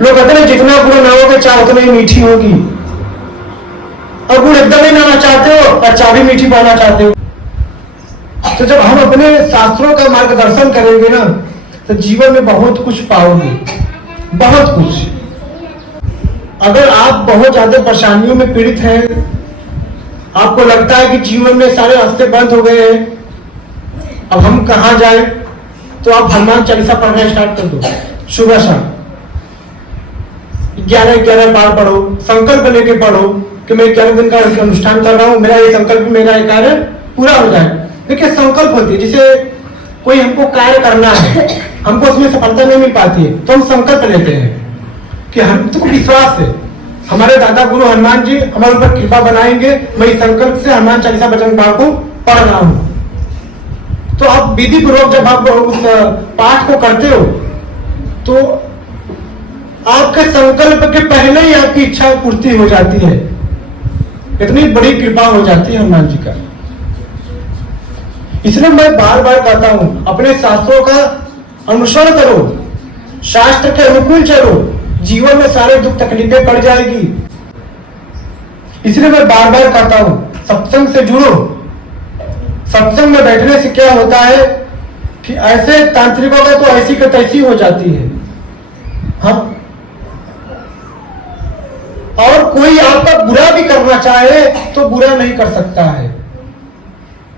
लोग कहते हैं जितना गुड़ ना होगा चाय उतना ही मीठी होगी, और गुड़ एकदम ही ना चाहते हो और चाय भी मीठी पाना चाहते हो। तो जब हम अपने शास्त्रों का मार्गदर्शन करेंगे ना तो जीवन में बहुत कुछ पाओगे, बहुत कुछ। अगर आप बहुत ज्यादा परेशानियों में पीड़ित हैं, आपको लगता है कि जीवन में सारे रास्ते बंद हो गए हैं, अब हम कहां जाएं, तो आप हनुमान चालीसा पढ़ना स्टार्ट कर दो। सुबह शाम 11-11 बार पढ़ो, संकल्प लेके पढ़ो कि मैं 11 दिन का अनुष्ठान कर रहा हूं, मेरा ये संकल्प, मेरा ये कार्य पूरा हो जाए। देखिए संकल्प होती है, जिसे कोई हमको कार्य करना है, हमको उसमें सफलता नहीं मिल पाती है तो हम संकल्प लेते हैं कि हम तो विश्वास है हमारे दादा गुरु हनुमान जी हमारे ऊपर कृपा बनाएंगे, मैं इस संकल्प से हनुमान चालीसा बजरंग बाण को पढ़ रहा हूं। तो आप विधि पूर्वक जब आप उस पाठ को करते हो तो आपके संकल्प के पहले ही आपकी इच्छा पूर्ति हो जाती है। इतनी बड़ी कृपा हो जाती है हनुमान जी का। इसलिए मैं बार बार कहता हूं अपने शास्त्रों का अनुसरण करो, शास्त्र के अनुकूल चलो, जीवन में सारे दुख तकलीफें पड़ जाएगी। इसलिए मैं बार बार कहता हूं सत्संग से जुड़ो। सत्संग में बैठने से क्या होता है कि ऐसे तांत्रिकों का तो ऐसी की तैसी हो जाती है, हाँ। और कोई आपका बुरा भी करना चाहे तो बुरा नहीं कर सकता है।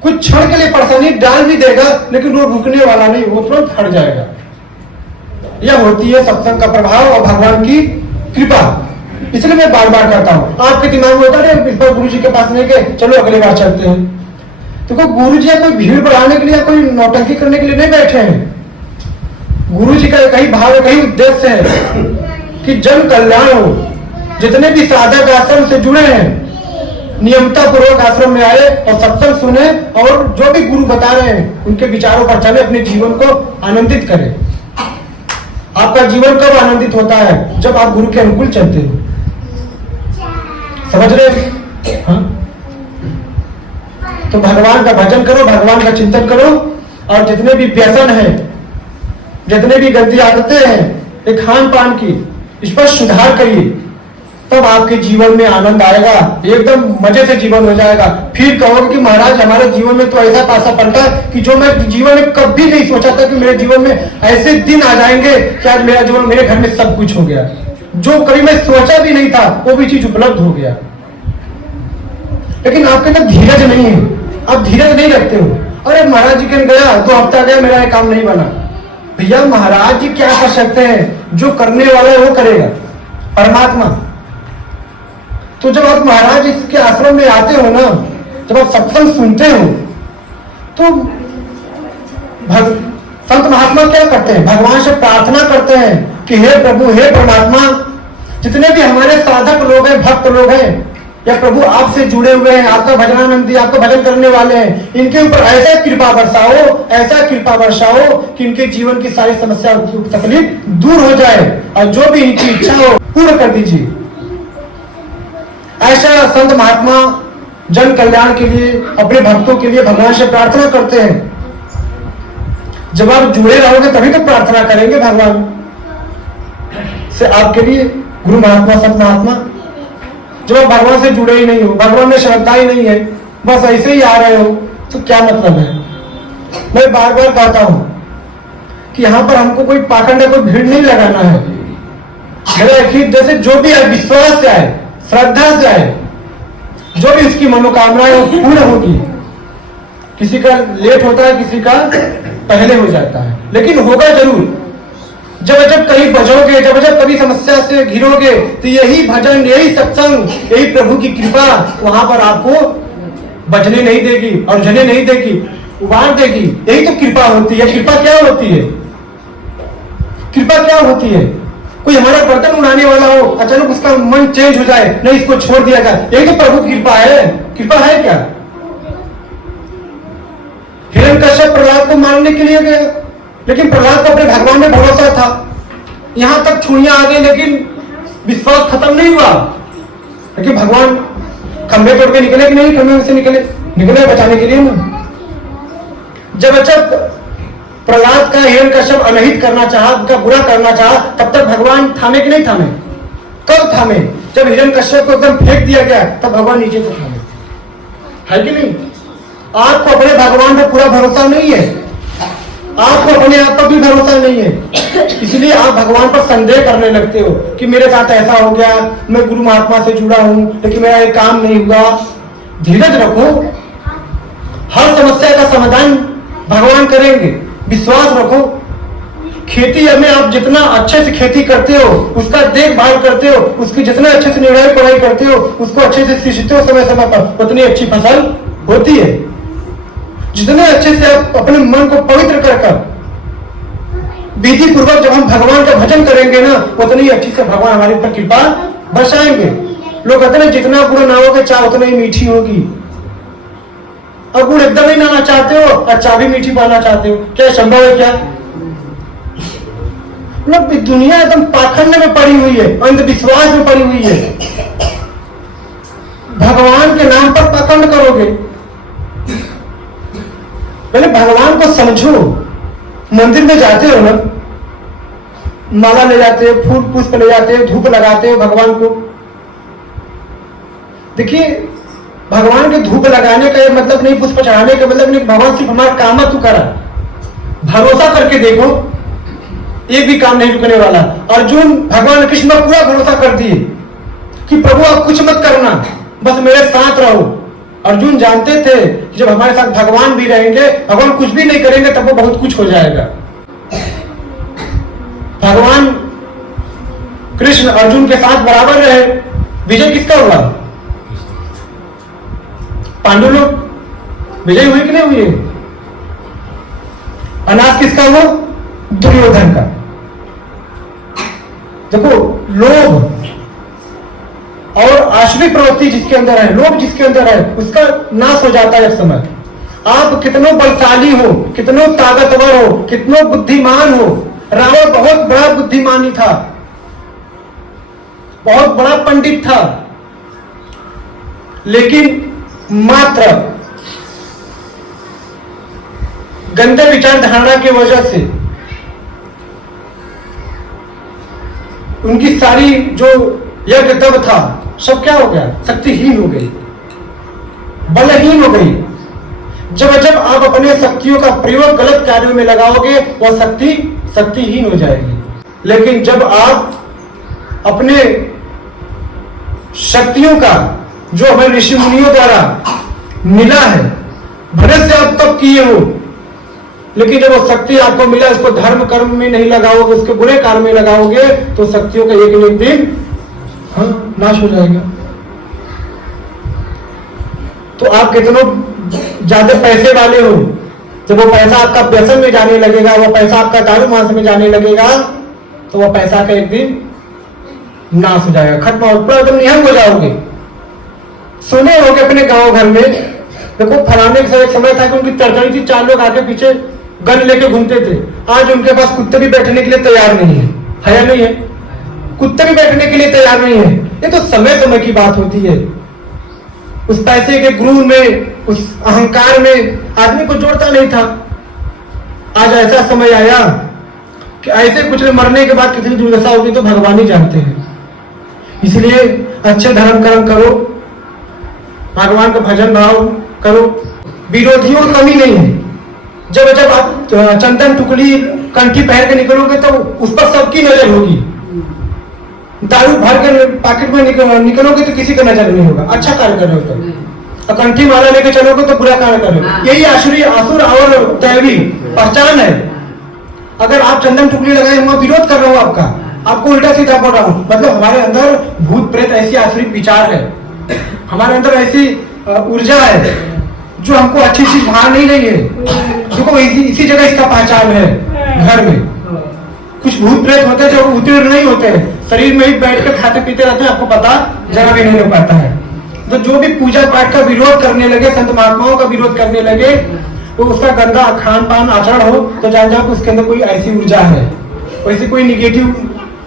कुछ क्षण के लिए परेशानी डाल भी देगा लेकिन वो रुकने वाला नहीं, वो तुरंत हट जाएगा। यह होती है सत्संग का प्रभाव और भगवान की कृपा। इसलिए मैं बार बार कहता हूं, आपके दिमाग में होता है इस बार गुरु जी के पास नहीं गए, चलो अगले बार चलते हैं। तो गुरु जी कोई भीड़ बढ़ाने के लिए, कोई नौटंकी करने के लिए नहीं बैठे हैं। गुरु जी का कहीं भाव, कहीं उद्देश्य है कि जन कल्याण हो। जितने भी साधक आश्रम से जुड़े हैं नियमता पूर्वक आश्रम में आए और सत्संग सुने और जो भी गुरु बता रहे हैं उनके विचारों पर चले, अपने जीवन को आनंदित करें। आपका जीवन कब आनंदित होता है? जब आप गुरु के अनुकूल चलते हो। समझ रहे? हाँ? तो भगवान का भजन करो, भगवान का चिंतन करो, और जितने भी व्यसन है, जितने भी गंदी आदतें हैं खान पान की, इस पर सुधार करिए, तब आपके जीवन में आनंद आएगा, एकदम मजे से जीवन हो जाएगा। फिर कहोगे कि महाराज हमारे जीवन में तो ऐसा पासा पलटा कि जो मैं जीवन में कभी नहीं सोचा था कि मेरे जीवन में ऐसे दिन आ जाएंगे कि आज मेरा जीवन, मेरे घर में सब कुछ हो गया। जो कभी मैं सोचा भी नहीं था वो भी चीज उपलब्ध हो गया। लेकिन आपके अंदर धीरज नहीं है, आप धीरज नहीं रखते हो। अरे महाराज जी के गया, 2 हफ्ता गया, मेरा काम नहीं बना। भैया महाराज जी क्या कर सकते हैं? जो करने वाला है वो करेगा, परमात्मा। तो जब आप महाराज इसके आश्रम में आते हो ना, जब आप सत्संग सुनते हो तो संत महात्मा क्या करते हैं? भगवान से प्रार्थना करते हैं कि हे प्रभु, हे परमात्मा, जितने भी हमारे साधक लोग हैं, भक्त लोग हैं, या प्रभु आपसे जुड़े हुए हैं, आपका भजनानंदी, आपका भजन करने वाले हैं, इनके ऊपर ऐसा कृपा बरसाओ, ऐसा कृपा बरसाओ कि इनके जीवन की सारी समस्या, तकलीफ दूर हो जाए और जो भी इनकी इच्छा हो पूर्ण कर दीजिए। ऐसा संत महात्मा जन कल्याण के लिए, अपने भक्तों के लिए भगवान से प्रार्थना करते हैं। जब आप जुड़े रहोगे तभी तो प्रार्थना करेंगे भगवान से आपके लिए, गुरु महात्मा, संत महात्मा। जब आप भगवान से जुड़े ही नहीं हो, भगवान में श्रद्धा ही नहीं है, बस ऐसे ही आ रहे हो, तो क्या मतलब है? मैं बार बार कहता हूं कि यहां पर हमको कोई पाखंड, कोई भीड़ नहीं लगाना है। जैसे जो भी है विश्वास से आए, श्रद्धा से आए, जो भी उसकी मनोकामनाएं वो पूर्ण होगी। किसी का लेट होता है, किसी का पहले हो जाता है, लेकिन होगा जरूर। जब कहीं बजोगे, जब कभी समस्या से घिरोगे, तो यही भजन, यही सत्संग, यही प्रभु की कृपा वहां पर आपको बचने नहीं देगी, अड़चने नहीं देगी, उबार देगी। यही तो कृपा होती है। कृपा क्या होती है? कृपा क्या होती है? कोई हमारा बर्तन उड़ाने वाला हो, अचानक उसका मन चेंज हो जाए, नहीं इसको छोड़ दिया जाए, यही तो प्रभु की कृपा है। कृपा है क्या? हिरण्यकश्यप प्रहलाद को मारने के लिए गया, लेकिन प्रहलाद को अपने भगवान में भरोसा था। यहां तक छुरियां आ गई लेकिन विश्वास खत्म नहीं हुआ। लेकिन भगवान खंभे तोड़ के निकले कि नहीं? खंभे से निकले बचाने के लिए ना। जब प्रहलाद का हिरण्यकश्यप अनहित करना चाहा, उनका बुरा करना चाहा, तब तक भगवान थामे कि नहीं थामे? कब थामे? जब हिरण्यकश्यप को एकदम फेंक दिया गया तब भगवान नीचे से थामे, है कि नहीं? आपको अपने भगवान पर पूरा भरोसा नहीं है, आपको अपने आप पर भी भरोसा नहीं है, इसलिए आप भगवान पर संदेह करने लगते हो कि मेरे साथ ऐसा हो गया, मैं गुरु महात्मा से जुड़ा हूं लेकिन मेरा ये काम नहीं हुआ। धीरज रखो, हर समस्या का समाधान भगवान करेंगे, विश्वास रखो। खेती में आप जितना अच्छे से खेती करते हो, उसका देखभाल करते हो, उसकी जितना अच्छे से निराई पढ़ाई करते हो, उसको अच्छे से सींचते हो समय समय पर, उतनी अच्छी फसल होती है। जितने अच्छे से आप अपने मन को पवित्र कर विधि पूर्वक जब हम भगवान का भजन करेंगे ना, उतनी अच्छी से भगवान हमारे ऊपर कृपा बरसाएंगे। लोग कहते हैं जितना गुड़ नाओगे चाय उतनी ही मीठी होगी। अब गुड़ एकदम ही नाना चाहते हो और चाय भी मीठी पाना चाहते हो, क्या संभव है? क्या मतलब दुनिया एकदम पाखंड में पड़ी हुई है, अंधविश्वास में पड़ी हुई है। भगवान के नाम पर पाखंड करोगे, पहले भगवान को समझो। मंदिर में जाते हो ना, माला ले जाते हो, फूल पुष्प ले जाते हो, धूप लगाते हो भगवान को। देखिए, भगवान के धूप लगाने का ये मतलब नहीं, पुष्प चढ़ाने का मतलब नहीं, भगवान सिर्फ हमारा काम तू करा। भरोसा करके देखो, एक भी काम नहीं रुकने वाला। अर्जुन भगवान कृष्ण पर पूरा भरोसा कर दिए कि प्रभु आप कुछ मत करना, बस मेरे साथ रहो। अर्जुन जानते थे कि जब हमारे साथ भगवान भी रहेंगे, भगवान कुछ भी नहीं करेंगे तब वो बहुत कुछ हो जाएगा। भगवान कृष्ण अर्जुन के साथ बराबर रहे, विजय किसका हुआ? पांडु लोग विजय हुए कि नहीं हुए? अनाथ किसका हुआ? दुर्योधन का। देखो, लोभ और आश्रय प्रवृत्ति जिसके अंदर है, लोभ जिसके अंदर है, उसका नाश हो जाता है एक समय। आप कितनो बलशाली हो, कितनो ताकतवर हो, कितनो बुद्धिमान हो, रावण बहुत बड़ा बुद्धिमानी था, बहुत बड़ा पंडित था, लेकिन मात्र गंदे विचार धारणा की वजह से उनकी सारी जो यज्ञ तब था सब क्या हो गया? शक्तिहीन हो गई, बलहीन हो गई। जब जब आप अपने शक्तियों का प्रयोग गलत कार्यों में लगाओगे, वह शक्ति शक्तिहीन हो जाएगी। लेकिन जब आप अपने शक्तियों का जो हमें ऋषि मुनियों द्वारा मिला है, भले से आप तब किए हो, लेकिन जब वो शक्ति आपको मिला, उसको धर्म कर्म में नहीं लगाओगे, उसके बुरे कार्य में लगाओगे, तो शक्तियों का एक न एक दिन नाश हो जाएगा। तो आप कितनों ज्यादा पैसे वाले हो, जब वो पैसा आपका व्यसन में जाने लगेगा, वो पैसा आपका दारू मांस में जाने लगेगा, तो वो पैसा का एक दिन नाश हो जाएगा, खत्म हो, पूरा एकदम निहंग हो जाओगे। सुने होगे अपने गांव घर में, देखो फलाने का एक समय था कि उनकी तरतरी थी, 4 लोग आके पीछे गन लेके घूमते थे। आज उनके पास कुत्ते भी बैठने के लिए तैयार नहीं है या नहीं है? कुत्ते भी बैठने के लिए तैयार नहीं है। ये तो समय समय की बात होती है। उस पैसे के गुरूर में, उस अहंकार में आदमी को जोड़ता नहीं था। आज ऐसा समय आया कि ऐसे कुछ मरने के बाद कितनी दुर्दशा होगी तो भगवान ही जानते हैं। इसलिए अच्छे धर्म कर्म करो, भगवान का भजन भाव करो, विरोधियों की कमी नहीं है। जब जब आप चंदन टुकड़ी कंठी पहन के निकलोगे तो उस पर सबकी नजर होगी। दारू भर के पॉकेट में निकलोगे तो किसी का नजर नहीं होगा, अच्छा कार्य कर रहे हो तो। कंठी माला लेके चलोगे तो बुरा कार्य कर रहे हो। यही आसुरी आसुर और दैवी पहचान है। अगर आप चंदन टुकड़ी लगाए, मैं विरोध कर रहा हूँ आपका, आपको उल्टा सीधा बोल रहा हूँ, मतलब हमारे अंदर भूत प्रेत ऐसी आसुरी विचार है, हमारे अंदर ऐसी ऊर्जा है जो हमको अच्छी चीज बाहर नहीं रही है। देखो इसी जगह इसका पहचान है। घर में कुछ भूत प्रेत होते हैं जो उत्तीर्ण नहीं होते हैं, शरीर में ही बैठ कर खाते पीते रहते हैं, आपको पता जरा भी नहीं हो पाता है। तो जो भी पूजा पाठ का विरोध करने लगे, संत महात्माओं का विरोध करने लगे, तो उसका गंदा खान पान आचरण हो तो जान जाओ कि उसके अंदर कोई ऐसी ऊर्जा है, वैसे कोई निगेटिव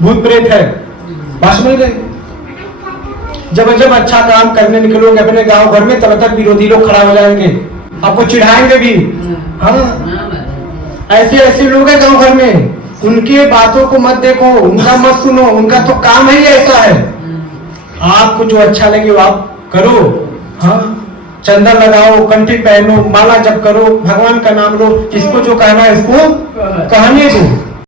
भूत प्रेत है। भाषण में जब जब अच्छा काम करने निकलोगे अपने गांव घर में, तब तक विरोधी लोग खड़ा हो जाएंगे, आपको चिढ़ाएंगे भी। हाँ, ऐसे ऐसे लोग हैं गांव घर में, उनके बातों को मत देखो, उनका मत सुनो, उनका तो काम ही ऐसा है। आपको जो अच्छा लगे वो आप करो। हाँ, चंदन लगाओ, कंठी पहनो, माला जप करो, भगवान का नाम लो, इसको जो कहना है इसको कहने दो।